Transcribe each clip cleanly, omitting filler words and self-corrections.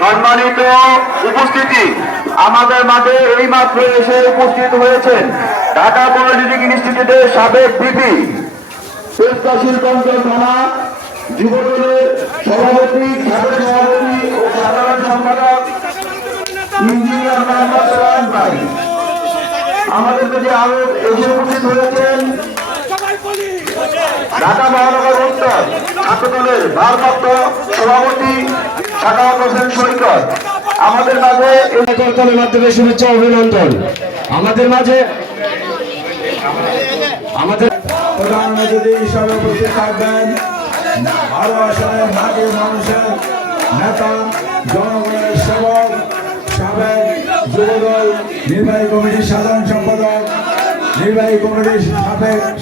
সম্মানিত উপস্থিতি, আমাদের মাঝে এইমাত্র এসে উপস্থিত হয়েছেন ঢাকা পলিটেকনিক ইনস্টিটিউটের সাবেক ভিপি, শিল্পগঞ্জ থানা যুবদলের সভাপতি, সাবেক সভাপতি ও সাধারণ সম্পাদক ইঞ্জিনিয়ার মোহাম্মদ সোহান ভাই। আমাদের কাছে আরো এসে উপস্থিত হয়েছেন ঢাকা মহানগর উত্তর ছাত্রদলের ভারপ্রাপ্ত সভাপতি সাখাওয়াত হোসেন সৈকত। আমাদের মাঝে করতালের মাধ্যমে শুভেচ্ছা অভিনন্দন। আমাদের মাঝে প্রধান অতিথি হিসাবে উপস্থিত থাকবেন ভালোবাসার মাটির মানুষের নেতা, জনগণের সেবক, সাবেক যুবদল নির্বাহী কমিটির সাধারণ সম্পাদক, নির্বাহী কমিটির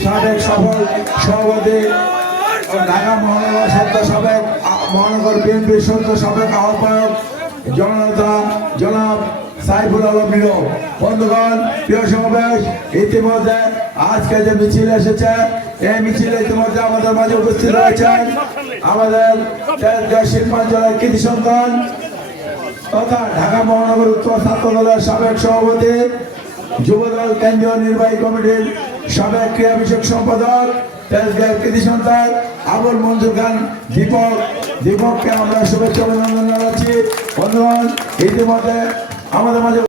সাবেক সফল সভাপতি, ঢাকা মহানগর সত্য সাবেক মহানগর বিএনপির সত্য সাবেক আহ্বায়ক জননেতা জনাব সাইফুল আলম মিলু। বন্ধুগণ, প্রিয় সমাবেশ, ইতিমধ্যে আজকে যে মিছিল এসেছে, এই মিছিলে ইতিমধ্যে আমাদের মাঝে উপস্থিত রয়েছেন আমাদের শিল্পাঞ্চলের কৃতি সন্তান তথা ঢাকা মহানগর উত্তর ছাত্র দলের সাবেক সভাপতি, যুবদল কেন্দ্রীয় নির্বাহী কমিটির সাবেক ক্রীড়া বিষয়ক সম্পাদক, কৃতি সন্তান আবুল মঞ্জুর খান দীপককে আমরা শুভেচ্ছা অভিনন্দন জানাচ্ছি। বন্ধুগণ, ইতিমধ্যে আমাদের মাঝে